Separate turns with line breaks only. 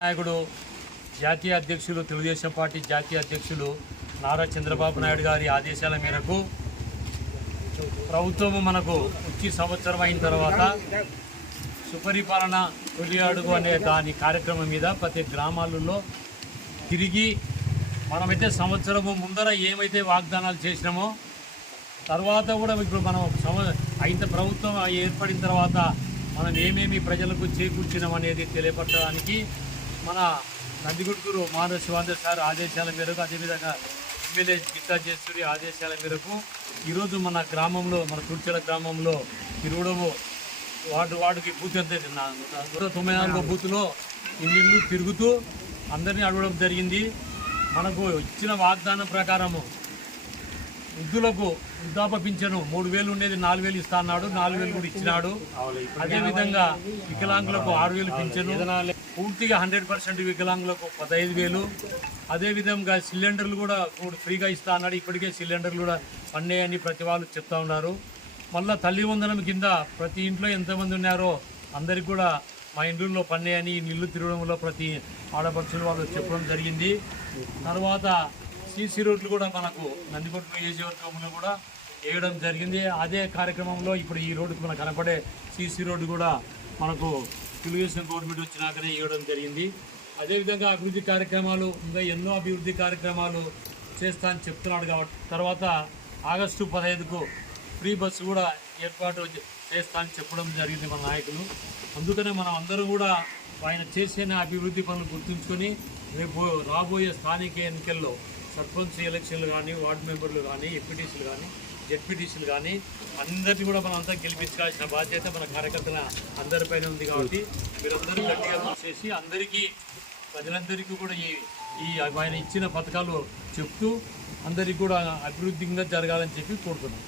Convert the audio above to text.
నాయకుడు జాతీయ అధ్యక్షులు తెలుగుదేశం పార్టీ జాతీయ అధ్యక్షులు నారా చంద్రబాబు నాయుడు గారి ఆదేశాల మేరకు ప్రభుత్వం మనకు వచ్చి సంవత్సరం అయిన తర్వాత సుపరిపాలన తొలి అడుగు అనే దాని కార్యక్రమం మీద ప్రతి గ్రామాలలో తిరిగి మనమైతే సంవత్సరము ముందర ఏమైతే వాగ్దానాలు చేసినామో తర్వాత కూడా ఇప్పుడు మనం సంవ అయిన ప్రభుత్వం ఏర్పడిన తర్వాత మనం ఏమేమి ప్రజలకు చేకూర్చినాం అనేది తెలియపరచడానికి మన నందిగుడ్గురు మానవ శివాంధ్ర సార్ ఆదేశాల మేరకు అదేవిధంగా ఎమ్మెల్యే చేస్తూరి ఆదేశాల మేరకు ఈరోజు మన గ్రామంలో మన తుర్చెల గ్రామంలో తిరుగుడము వార్డు వార్డుకి బూత్ ఎంత నూట తొంభై నాలుగో బూత్లో ఇల్లు తిరుగుతూ అందరినీ అడగడం జరిగింది. మనకు ఇచ్చిన వాగ్దానం ప్రకారము వృద్ధులకు వృద్ధాప పింఛను మూడు వేలు ఉండేది నాలుగు వేలు ఇస్తా అన్నాడు నాలుగు వేలు కూడా ఇచ్చినాడు. అదేవిధంగా వికలాంగులకు ఆరు వేలు పింఛను పూర్తిగా హండ్రెడ్ పర్సెంట్ వికలాంగులకు పదహైదు వేలు. అదేవిధంగా సిలిండర్లు కూడా ఫ్రీగా ఇస్తా అన్నాడు. ఇప్పటికే సిలిండర్లు కూడా పన్నాయని ప్రతి వాళ్ళు చెప్తా ఉన్నారు. మళ్ళీ తల్లి వందనం కింద ప్రతి ఇంట్లో ఎంతమంది ఉన్నారో అందరికి కూడా మా ఇండ్లలో పన్నాయని ఇల్లు తిరగడంలో ప్రతి ఆడపడుచులు వాళ్ళు చెప్పడం జరిగింది. తర్వాత సీసీ రోడ్లు కూడా మనకు నందికొట్టు నియోజకవర్గంలో కూడా వేయడం జరిగింది. అదే కార్యక్రమంలో ఇప్పుడు ఈ రోడ్డుకు మనకు కనపడే సీసీ రోడ్డు కూడా మనకు తెలుగుదేశం గవర్నమెంట్ వచ్చినాకనే ఇవ్వడం జరిగింది. అదేవిధంగా అభివృద్ధి కార్యక్రమాలు ఇంకా ఎన్నో అభివృద్ధి కార్యక్రమాలు చేస్తా అని చెప్తున్నాడు కాబట్టి తర్వాత ఆగస్టు పదహైదుకు ఫ్రీ బస్సు కూడా ఏర్పాటు చేస్తా అని చెప్పడం జరిగింది మన నాయకులు. అందుకనే మనం అందరూ కూడా ఆయన చేసిన అభివృద్ధి పనులు గుర్తుంచుకొని రేపు రాబోయే స్థానిక ఎన్నికల్లో సర్పంచ్ ఎలక్షన్లు కానీ వార్డు మెంబర్లు కానీ ఎంపీటీసీలు కానీ జెడ్పీటీసీలు కానీ అందరినీ కూడా మనం అంతా గెలిపించాల్సిన బాధ్యత మన కార్యకర్తల అందరిపైన ఉంది కాబట్టి మీరందరూ గట్టిగా చేసి అందరికీ ప్రజలందరికీ కూడా ఈ ఈ ఆయన ఇచ్చిన పథకాలు చెప్తూ అందరికీ కూడా అభివృద్ధిగా జరగాలని చెప్పి కోరుతున్నాం.